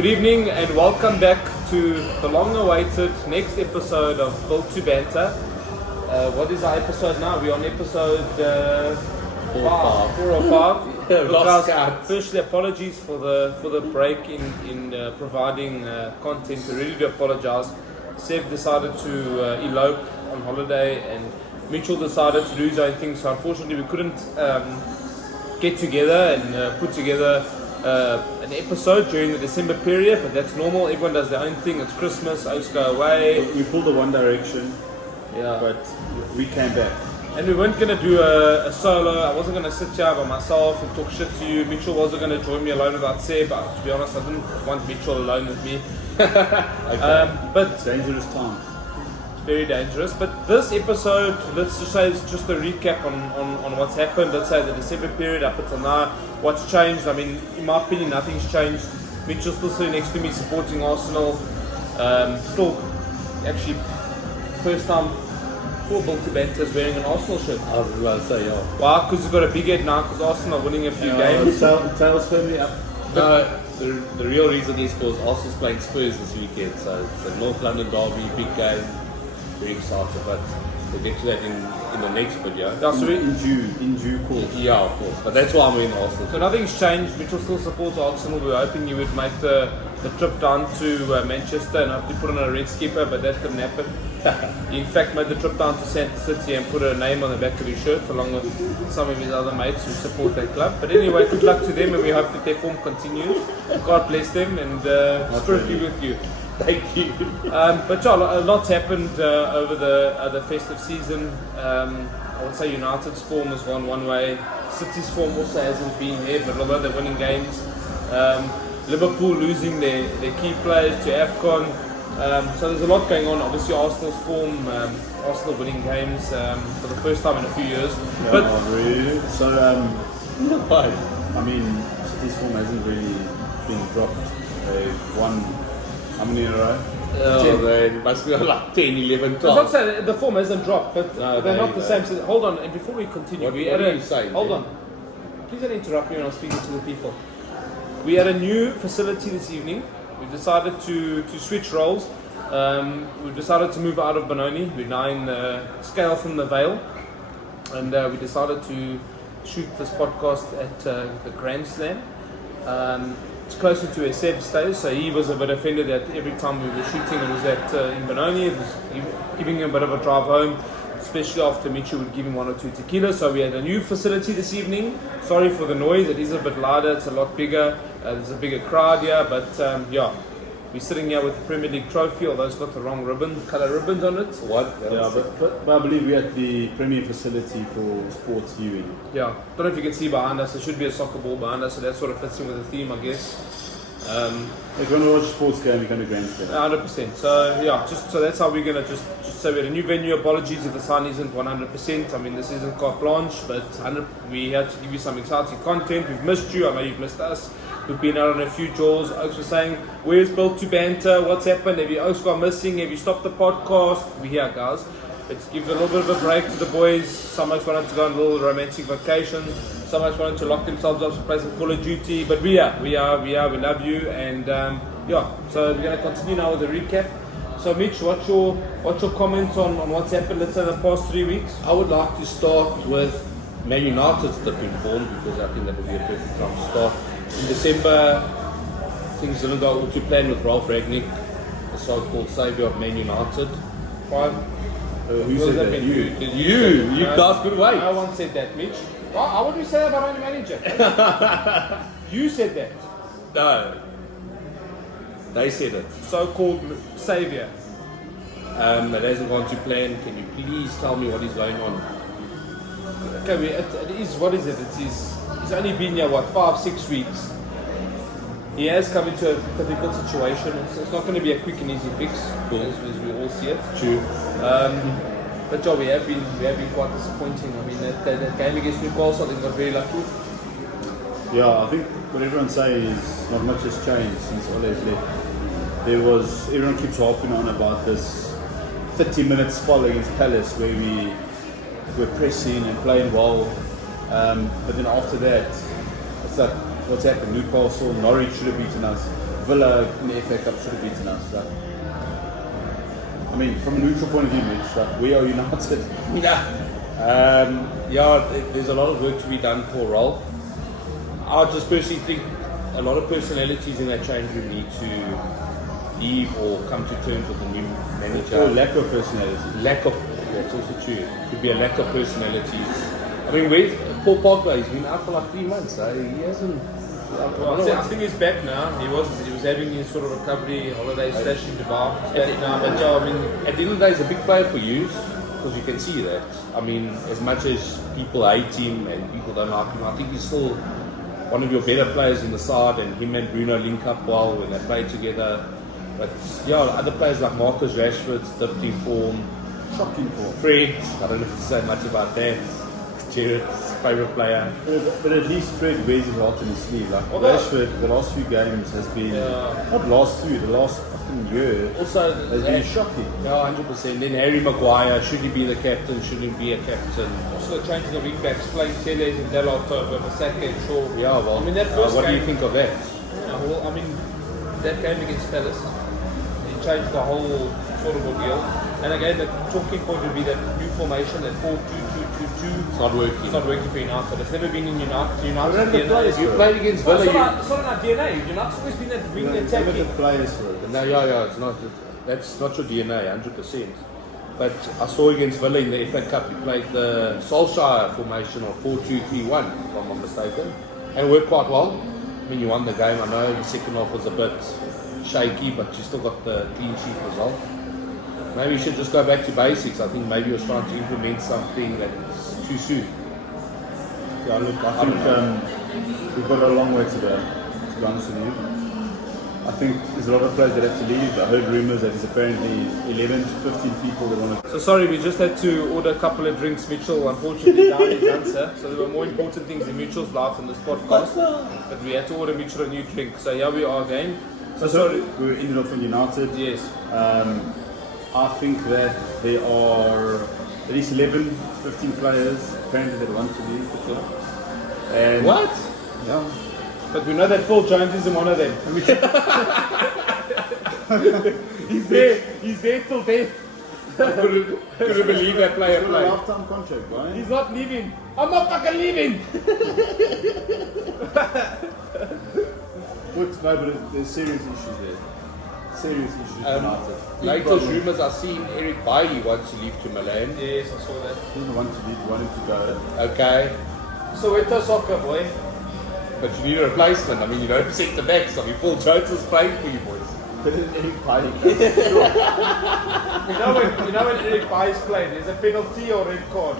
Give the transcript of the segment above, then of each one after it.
Good evening and welcome back to the long-awaited next episode of B2B Banter. What is our episode now? We're on episode 4 or 5. Lost count. Firstly, apologies for the break in providing content. We really do apologize. Seb decided to elope on holiday and Mitchell decided to do his own thing. So unfortunately, we couldn't get together and put together an episode during the December period, but that's normal. Everyone does their own thing. It's Christmas, oats go away. We pulled the one direction, but we came back. And we weren't going to do a solo. I wasn't going to sit here by myself and talk shit to you. Mitchell wasn't going to join me alone without Seb, but to be honest, I didn't want Mitchell alone with me. But It's dangerous time. very dangerous. But this episode, let's just say it's just a recap on what's happened. Let's say the December period up until now. What's changed? I mean, in my opinion, nothing's changed. Mitchell's still sitting next to me supporting Arsenal. Still, actually, first time for B2B Banter is wearing an Arsenal shirt. I was about to say, yeah. Why? Because we've got a big head now because Arsenal are winning a few games. Tails firmly up. No, the real reason is because Arsenal's playing Spurs this weekend, so it's a North London derby, big game. Very excited, but we'll get to that in the next video. Yeah, so In due course. Yeah, of course. But that's why I'm in Arsenal. So nothing's changed. Mitchell still supports Arsenal. We were hoping you would make the trip down to Manchester and hopefully put on a red skipper, but that didn't happen. He in fact made the trip down to Santa City and put a name on the back of his shirt along with some of his other mates who support that club. But anyway, good luck to them and we hope that their form continues. God bless them and spirit be with you. Thank you. But yeah, a lot's happened over the festive season. I would say United's form has gone one way. City's form also hasn't been there, but although they're winning games. Liverpool losing their key players to AFCON. So there's a lot going on. Obviously Arsenal's form, Arsenal winning games for the first time in a few years. Yeah, But really. So, I mean, City's form hasn't really been dropped. They've won how many in a row? Oh, they must be on like 10, 11, it's not 12. saying the form hasn't dropped, but No, they're there not you the go. same. So hold on, and before we continue, What had are you saying, Hold then? on. Please don't interrupt me when I'm speaking to the people. We had a new facility this evening. We've decided to switch roles. We've decided to move out of Benoni. We're now in Scale from the Vale. And we decided to shoot this podcast at the Grand Slam. It's closer to where Seb stays, so he was a bit offended that every time we were shooting it was at in Benoni. It was giving him a bit of a drive home, especially after Mitchell would give him 1 or 2 tequila. So we had a new facility this evening. Sorry for the noise, it is a bit louder, it's a lot bigger. There's a bigger crowd here, but yeah, we're sitting here with the Premier League trophy, although it's got the wrong colour ribbons on it. What? Yeah, but I believe we're at the premier facility for sports viewing. Yeah, don't know if you can see behind us, there should be a soccer ball behind us, so that sort of fits in with the theme, I guess. If you want to watch a sports game, you can go to Grandstand. 100%. So yeah, so that's how we're gonna just say we had a new venue. Apologies if the sound isn't 100%. I mean, this isn't carte blanche, but we had to give you some exciting content. We've missed you. I know you've missed us. We've been out on a few jaws. Oaks was saying, "Where's B2B Banter? What's happened? Have you Oaks gone missing? Have you stopped the podcast?" We're here, guys. Let's give a little bit of a break to the boys. Some Oaks wanted to go on a little romantic vacation. Some Oaks wanted to lock themselves up to play some Call of Duty. But we love you, and yeah. So we're gonna continue now with the recap. So Mitch, what's your comments on what's happened, let's say, the past 3 weeks? I would like to start with Man United's tipping form because I think that would be a perfect time to start. In December, things didn't go all to plan with Ralph Ragnick, the so-called saviour of Man United. Why? Who said that? You guys could wait. No one said that, Mitch. Why would you say that about our manager? You said that. No. They said it. So-called saviour. It hasn't gone to plan. Can you please tell me what is going on? Okay, it is, what is it? He's only been here, 5-6 weeks. He has come into a difficult situation. It's not going to be a quick and easy fix, Cool. as we all see it. True. But yeah, we have been quite disappointing. I mean, that game against Newcastle, I think got very lucky. Yeah, I think what everyone's saying is not much has changed since Ole's left. Everyone keeps harping on about this 30-minute spell against Palace where we were pressing and playing well. But then after that, it's like, what's happened? Newcastle, Norwich should have beaten us. Villa in the FA Cup should have beaten us. Right? I mean, from a neutral point of view, Mitch, right? We are United. There's a lot of work to be done for Rolf. I just personally think a lot of personalities in that change room need to leave or come to terms with the new manager. Or lack of personality. That's also true. Could be a lack of personalities. I mean, where's Paul Pogba? He's been out for like 3 months. He hasn't. I think he's back now. He was having his sort of recovery holiday stash in Dubai. He's back now, but yeah, I mean, at the end of the day, he's a big player for you because you can see that. I mean, as much as people hate him and people don't like him, I think he's still one of your better players in the side, and him and Bruno link up well when they play together. But yeah, other players like Marcus Rashford's dipped in form. Shocking form. Fred, I don't have to say much about that. Jared's favourite player. But at least Fred wears his heart in his sleeve. Like Rashford, the last few games has been not last few, the last fucking year Also, has been shocking. Yeah, 100%. Then Harry Maguire, should he be the captain? Shouldn't he be a captain? also changing the wing backs, playing Teles and Delauto over Saka and Shaw. Yeah, well, I mean, that first what game, do you think of that? Well, I mean, that game against Palace, it changed the whole sort of ordeal. And again, the talking point would be that new formation, that 4-2-2-2-2. It's not working. It's not working for United. It's never been in United players DNA. You played against Villa. It's not in our DNA. United's always been that wing attacking. The players for it. No, it's not. That's not your DNA, 100%. But I saw against Villa in the FA Cup, he played the Solskjaer formation of 4-2-3-1, if I'm not mistaken, and it worked quite well. I mean, you won the game. I know the second half was a bit shaky, but you still got the clean sheet result. Maybe you should just go back to basics. I think maybe he was trying to implement something that's too soon. Yeah, look, I think we've got a long way to go, to be honest with you. I think there's a lot of players that have to leave. I heard rumours that there's apparently 11 to 15 people that want to... So sorry, we just had to order a couple of drinks. Mitchell unfortunately died his answer. So there were more important things in Mitchell's life than this podcast. But we had to order Mitchell a new drink. So here we are again. So sorry. We were ended off on United. Yes. I think that there are at least 11, 15 players apparently that want to leave for sure. And What? Yeah. But we know that Phil Jones isn't one of them. He's there till death. Couldn't believe that player He's got a played. lifetime contract, right? He's not leaving. I'm not fucking leaving. No, but there's serious issues there. Serious issues with United. Latest rumours I've seen Eric Bailly wants to leave to Milan. Yes, I saw that. He doesn't want to leave, want him to go. Okay, So Soweto soccer, boy. but you need a replacement. I mean, you don't have centre backs. I mean, Phil Jones is playing for you boys. But in any party. You know when Eric Bailly's playing, there's a penalty or red card.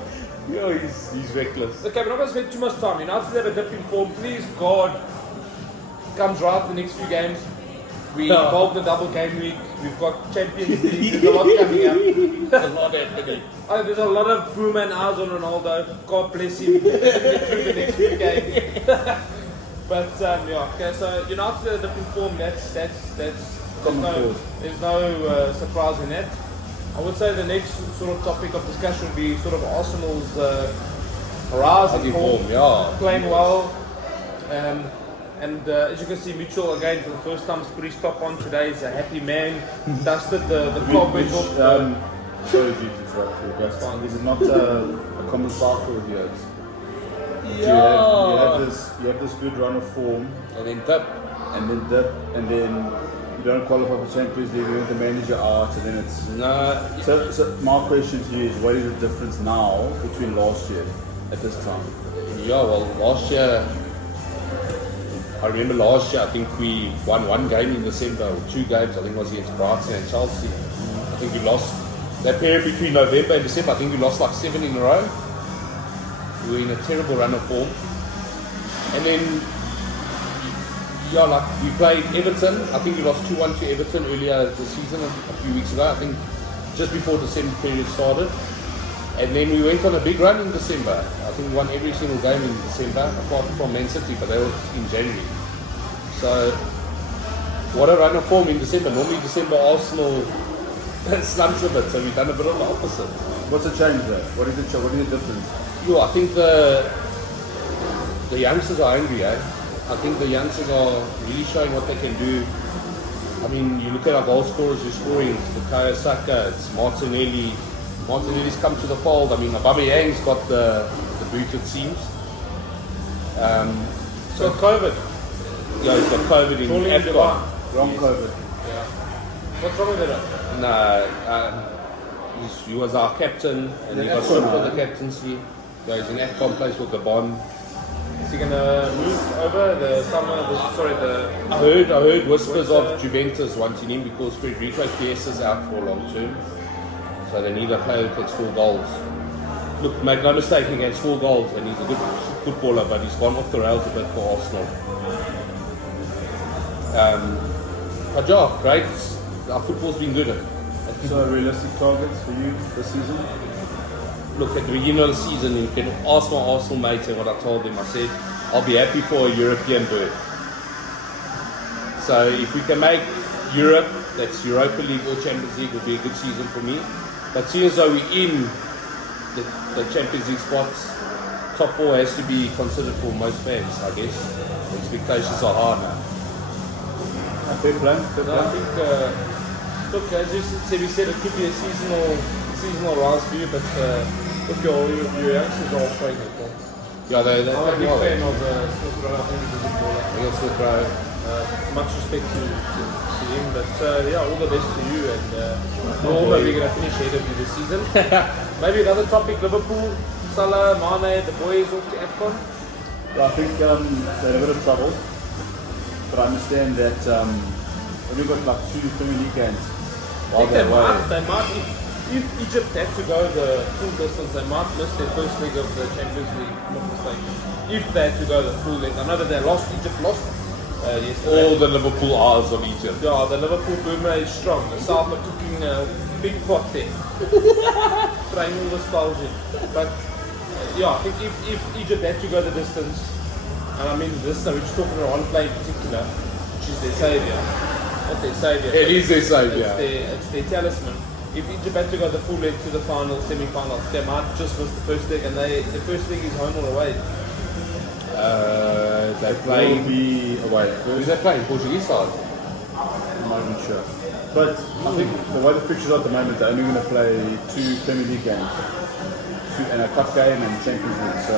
Yeah, he's reckless. Okay, we're not going to spend too much time. United have a dip in form. Please, God, comes right the next few games. We involved the double game week. We've got Champions League. There's a lot coming up. A lot happening. There's a lot of Puma and eyes on Ronaldo. God bless him. Get through the next few games. But yeah, okay. So United have a dip in form. That's there's no surprise in that. I would say the next sort of topic of discussion would be sort of Arsenal's rise in form, Yeah. playing well. And as you can see, Mitchell again for the first time has put his top on today. He's a happy man. Dusted the cobwebs off. Sorry to interrupt you, but is it not a common cycle with yours? You have this good run of form, And then dip. and then you don't qualify for Champions League, you want the manager out, and then it's... No. So my question to you is, what is the difference now between last year at this time? Yeah, well, last year, I remember last year, I think we won one game in December, or 2 games, I think it was against Brighton and Chelsea. I think we lost, that period between November and December, I think we lost like 7 in a row. We were in a terrible run of form. And then, yeah, like we played Everton, I think we lost 2-1 to Everton earlier this season, a few weeks ago, I think just before the December period started. And then we went on a big run in December. I think we won every single game in December, apart from Man City, but they were in January. So, what a run of form in December. Normally December Arsenal slumps a bit, so we've done a bit of the opposite. What's the change there? What is the difference? I think the youngsters are hungry, eh? I think the youngsters are really showing what they can do. I mean, you look at our goal scorers who's scoring, it's Bukayo Saka, it's Martinelli. Martinelli's come to the fold. I mean, Aubameyang's got the boot, it seems. So COVID. Yeah, he's got COVID in Surely in AFCON. July. Wrong COVID. Yeah. What's wrong with it? No, he was our captain, and he got stripped of the captaincy. Yeah, he's in AFCON, plays for Gabon. Is he gonna move over the summer? I heard whispers of Juventus wanting him because Federico Chiesa's out for long term. So they need a player who can score goals. Look, make no mistake, he can score goals and he's a good footballer, but he's gone off the rails a bit for Arsenal. But yeah, great. Our football's been good. So realistic targets for you this season? Look, at the beginning of the season, you can ask my Arsenal mates and what I told them. I said, I'll be happy for a European berth. So if we can make Europe, that's Europa League or Champions League, will be a good season for me. But seeing as though we're in the Champions League spots, top four has to be considered for most fans, I guess. The expectations are high now. A fair play? I think, look, as you said, we said it could be a seasonal rise for you, but look, your youngsters are all playing it for. Yeah, they're I'm a big well. fan of Smith Rowe. I think he's a good baller. Smith Rowe. Much respect to him, but yeah, all the best to you, and we all know we're going to finish ahead of you this season. Maybe another topic, Liverpool, Salah, Mane, the boys off to AFCON. Well, I think they're in a bit of trouble, but I understand that when you've got like 2 Premier League games while I think they're they might, if Egypt had to go the full distance, they might miss their first leg of the Champions League, if I'm not mistaken. If they had to go the full leg. I know that Egypt lost yesterday. All the Liverpool Isles of Egypt. Yeah, the Liverpool boomer is strong. The South are cooking a big pot there. Trying all the styles in. But yeah, I think if Egypt had to go the distance, and I mean this, we're just talking about one player in particular, which is their saviour. Not their saviour. It is their saviour. It's their talisman. If Egypt had to go the full leg to the final, semi-final, they might just miss the first leg, and the first leg is home or away. They play. will be away Who's first. they playing? Portuguese side. I'm not even sure. But I think the way the fixtures are at the moment, they're only going to play 2 Premier League games, and a cup game and Champions League. So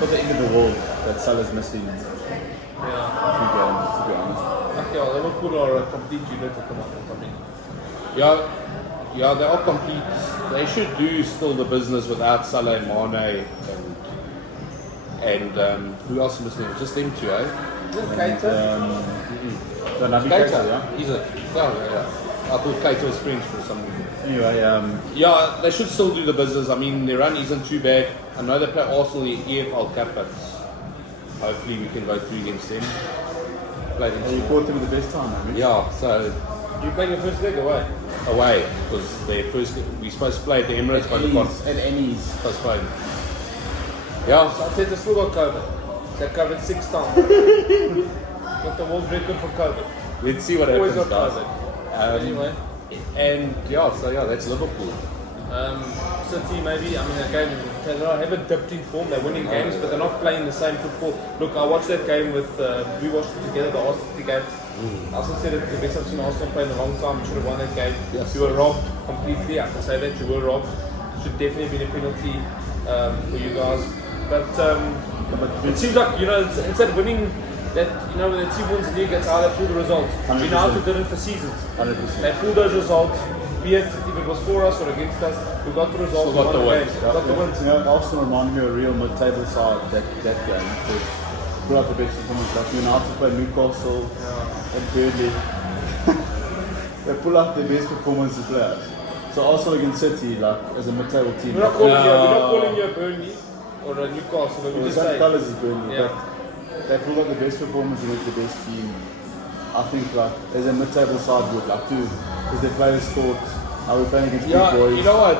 not the end of the world that Salah's missing a Yeah. few games, to be honest. Okay, well, Liverpool are a complete unit at the moment. I mean, Yeah, they are complete. They should do still the business without Salah and Mane and who else is missing? Just them two, eh? Keita. The Naby Keita, Keita, yeah. he's a yeah. I thought Keita was French for some reason. Anyway, Yeah, they should still do the business. I mean, their run isn't too bad. I know they play Arsenal in EFL Cup, but hopefully we can go through against them. Play against you them. caught them at the best time, I mean. Yeah, so You playing your first leg away? away because we're supposed to play at the Emirates, but we got At Ennies. postponed. Yeah, So Arteta still got COVID. They covered 6 times. Got the world record for COVID. let's see what Always happens, got guys. COVID. Anyway, And yeah, that's Liverpool. City maybe. I mean, again, they haven't dipped in form. They're winning games, but they're not playing the same football. Look, I watched that game with. We watched it together. The Arsenal City game. I also said it's the best I've seen Arsenal play in a long time. You should have won that game. Yes. You were robbed completely. I can say that you were robbed. Should definitely been a penalty for you guys. But it seems like it's that winning that when the team wins the league, that's how they pull the results. 100%. United did it for seasons. 100%. They pulled those results. Be it if it was for us or against us, we got the results. Still got we the won wins. games. We got the wins. Arsenal reminded me of a real mid-table side that game. They put out the best performance. Like United play Newcastle and Burnley. They pull out their best performances players. So Arsenal against City, like as a mid-table team. We're not calling you a Burnley or a Newcastle. But we the just same say colours as Burnley, Yeah. but they pulled out the best performance against the best team. I think like as a mid-table side would like to, because their players thought, we're playing against Yeah, big boys. you know what?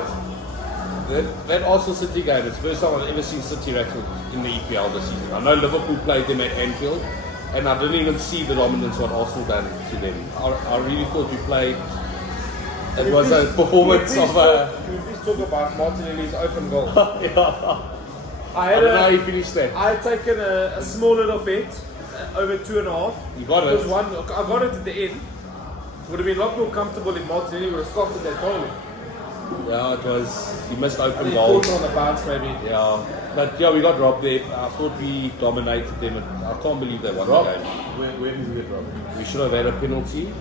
That Arsenal City game, it's the first time I've ever seen City rattled in the EPL this season. I know Liverpool played them at Anfield, and I didn't even see the dominance what Arsenal done to them. I really thought we played. It was a performance of a. Can we please talk about Martinelli's open goal? Yeah. I I had don't know how he finished that. I had taken a small little bet over 2.5. You got Because it. I got it at the end. It would have been a lot more comfortable if Martinelli would have started that goal. Yeah, it was. He missed I open think goals. caught on the bounce maybe. Yeah, but yeah, we got robbed there. I thought we dominated them. And I can't believe they won the game. Where did we get robbed? We should have had a penalty.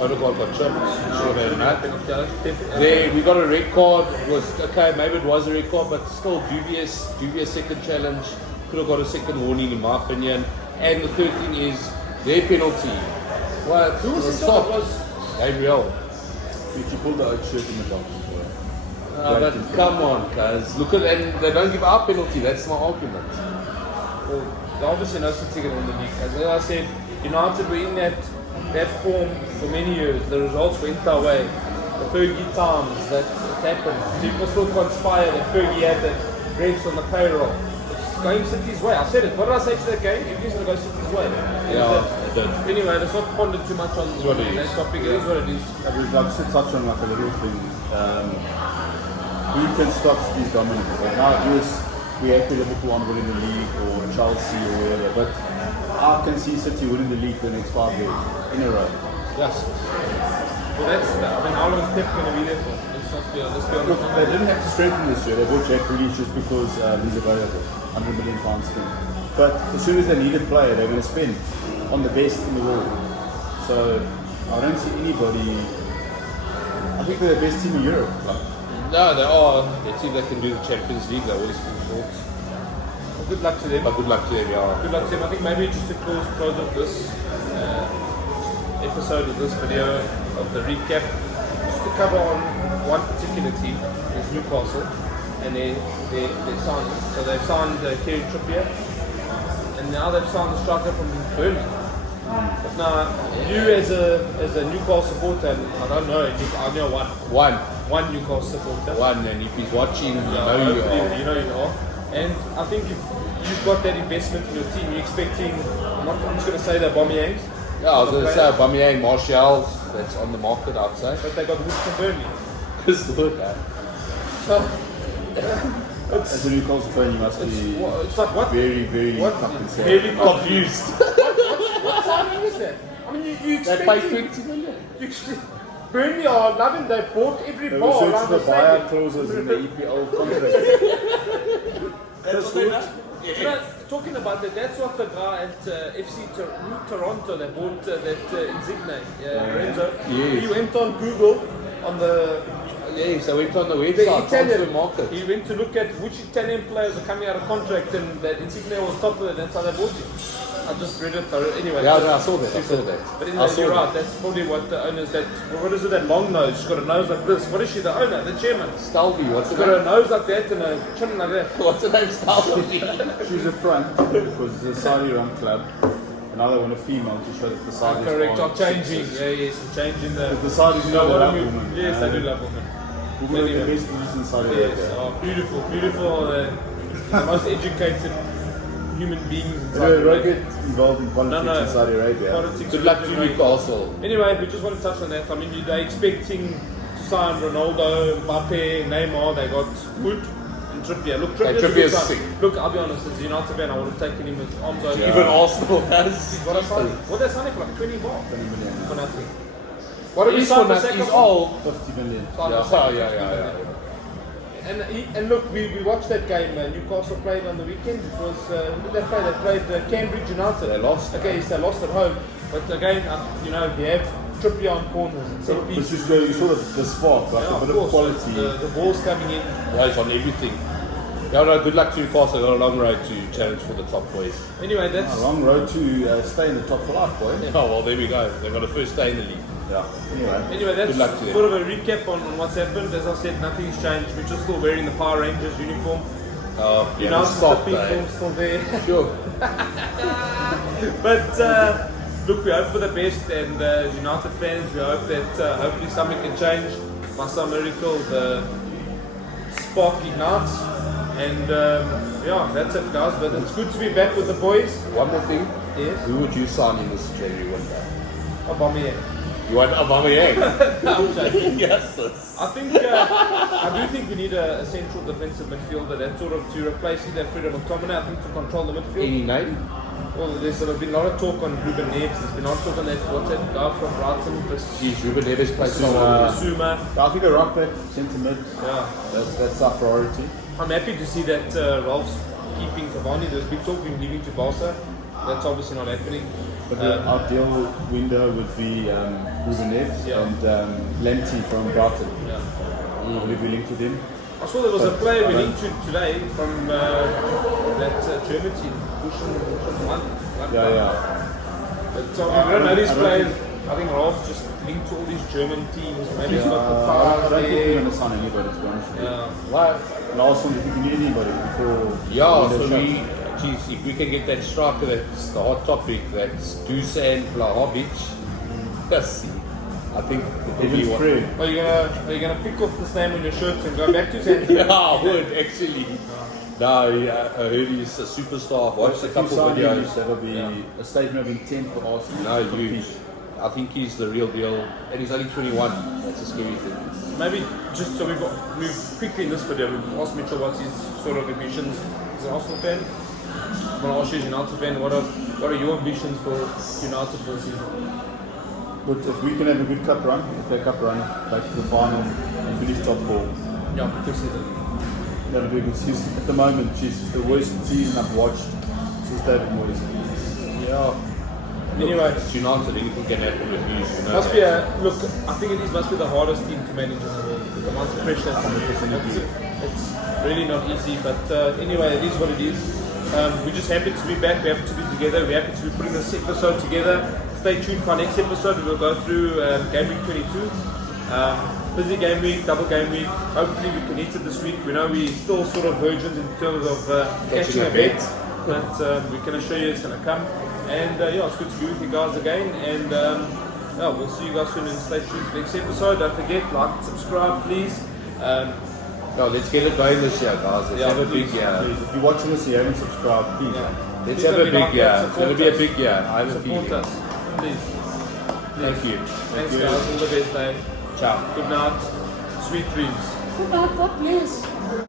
Odegaard got chipped. We should have had a net. Definitely. There, we got a red card. It was okay. Maybe it was a red card, but still dubious second challenge. Could have got a second warning, in my opinion. And the third thing is their penalty. What? Who was It it? soft. Was Gabriel. Did you pull the out shirt in the box? But come on, guys. Look at and they don't give our penalty. That's my argument. well, they're obviously no City in the league. As I said, United were in that form for many years. The results went our way. The Fergie times that it happened. People still conspire that Fergie had the refs on the payroll. It's going City's way. I said it. What did I say to that game? Everything's going to go City's way. Yeah, it did. Anyway, let's not ponder too much on what it that is. topic. It is what it is. I would like to touch on like a little thing. Who can stop City's dominance? Like now, we have Liverpool on winning the league or Chelsea or whatever, but I can see City winning the league for the next 5 years in a row. Yes. Well, I mean, how long is Pep going to be there for? Let's be honest. Look, they didn't have to strengthen this year. They bought Jack Grealish just because he's available, £100 million spend. But as soon as they need a player, they're going to spend on the best in the world. So I don't see anybody. I think they're the best team in Europe. Like, No, they are. Let's see if they can do the Champions League. They always fall short. Well, good luck to them. But good luck to them, yeah. Good luck to him. I think maybe just to close of this episode of this video of the recap, just to cover on one particular team, is Newcastle, and their signing. So they've signed Kieran Trippier, and now they've signed the striker from Burnley. But now, you as a Newcastle supporter, I don't know, I know one Newcastle supporter. One, and if he's watching, you know you Hopefully, are. you know you are. And I think if you've got that investment in your team, you're expecting, I'm just going to say the Aubameyangs, Yeah, I was going to say Aubameyang, Martial, that's on the market, I'd say. but they got Wood from Burnley. Because look, So, as a Newcastle fan, you must be it's like what? very, very What? fucking sad. Very confused. What signing is that? I mean, you They paid expecting... 20 million. Burnley are loving, they bought every They ball will around search the the buyout stadium. clauses in the EPL contract. That's what You know, talking about that, that's what the guy at FC Toronto that bought that Insigne, Renzo. Yes. He went on Google on the Yes, I went on the the website, transfer Italian market. He went to look at which Italian players are coming out of contract, and that Insigne was top of it. That's how they bought him. I just read it anyway. Yeah, no, I saw that. But I anyway, saw you're that. right. That's probably what the owners. That what is it? That long nose. She's got a nose like this. What is she? The owner, the chairman. Stalvey, what's She's the got a name? nose like that and a chin like that. What's the name, Stalvey? She's a front because it's a Saudi-run club. And now they want a female to show that the Saudis Correct. aren't I'm changing. sexist. Yeah, yes. I'm changing the. The Saudis You know know they what I love mean? women. Yes, they do love women. Women are the Anyway. best position in Saudi Yes. Arabia. Oh, beautiful, beautiful. The most educated human beings in They Saudi don't Arabia. get involved in politics No. in Saudi Arabia. Politics. Good luck to Newcastle. Anyway, we just want to touch on that. I mean, they're expecting to sign Ronaldo, Mbappe, Neymar. They got Wood and Trippier. Look, Trippier's a good Trippier's sign. sick. Look, I'll be honest, as a United fan, I would have taken him with arms open. Even Arsenal has. What I signed? What they signing for? Like 20 bucks 20 million. for nothing. What it He is for signed that the is second all. 50 million. Yeah. And look, we watched that game. Newcastle played on the weekend. It was who did they play? They played Cambridge United. They lost. Okay, yes, they lost at home. But again, you know, we have Trippier on corners and set But pieces. you saw the spark, like Yeah, a bit of of course, quality. the ball's coming in. Guys on everything. Yeah, no, good luck to Newcastle. They've got a long road to challenge for the top boys. Anyway, that's A long road to stay in the top 5, boy. Oh, well, there we go. They've got a first day in the league. Yeah. Anyway, that's Good luck to them. sort of a recap on what's happened. As I said, nothing's changed. We're just still wearing the Power Rangers uniform. Yeah, Now stop, the pink form's still there. Sure. But look, we hope for the best, and as United fans, we hope that hopefully something can change. By some miracle, the spark ignites, and yeah, that's it, guys. But it's good to be back with the boys. One more thing. Yes, Who would you sign in this January window? Aubameyang. You want Aubameyang? I'm joking. Yes. I think I do think we need a central defensive midfielder that sort of to replace either Fred or McTominay. I think to control the midfield. Any name? Well, there's been a lot of talk on Ruben Neves. There's been a lot of talk on that. What's that guy from Brighton? Geez, Ruben Neves plays so Basuma. I think a right back, centre mid. Yeah. That's our priority. I'm happy to see that Ralph's keeping Cavani. There's big talk of him leaving to Barca. That's obviously not happening. But the ideal window would be Ruben Neves and Lemty from Brighton. Yeah. Would be linked to them. I saw there was a player we linked to today from that German team, Buschen one. Yeah. But we don't know these players. I think Ralph's just linked to all these German teams. Maybe he's got the I power don't think we're there. going to sign anybody, to be honest with you. Yeah. Like, Last one, do you think we need anybody before? yeah, the so shut? if we can get that striker, that's the hot topic, that's Dusan Vlahovic. Let's see. I think Evans Craig. Are you gonna pick off this name on your shirt and go back to San yeah, I would actually. No, yeah, I heard he's a superstar. I've watched a couple of videos. That'll be a statement of intent for Arsenal. No, to huge. compete. I think he's the real deal, and he's only 21. That's a scary thing. Maybe just so we've quickly in this video we've asked Mitchell what his sort of ambitions as an Arsenal fan. I'm gonna ask you as a United fan, what are your ambitions for United for the season? But if we can have a good cup run, if a cup run, back to the final and finish top 4, Yeah, good season. that'll be a good season. At the moment, it's the worst season I've watched since David Moyes. Yeah. Anyway, It's United, anything can happen with you. You know must that. be look. I think it must be the hardest team to manage in the world. With the amount of pressure, it's really not easy. But anyway, it is what it is. We're just happy to be back. We're happy to be together. We're happy to be putting this episode together. Stay tuned for our next episode. We'll go through Game Week 22. Busy game week, double game week. Hopefully we can hit it this week. We know we're still sort of virgins in terms of catching a bet, but we can assure you it's going to come. And yeah, it's good to be with you guys again. And yeah, we'll see you guys soon and stay tuned for the next episode. Don't forget, like and subscribe, please. No, let's get it going this year, guys. Let's have a big year. If you're watching this and you haven't subscribed, please. Yeah. Let's Please have don't a be like big year. that. It's going to be a Support big year. I have a Support feeling. us, please. Thank you. Thanks, guys. All the best, eh? Ciao. Good night. Sweet dreams. Good night, God bless.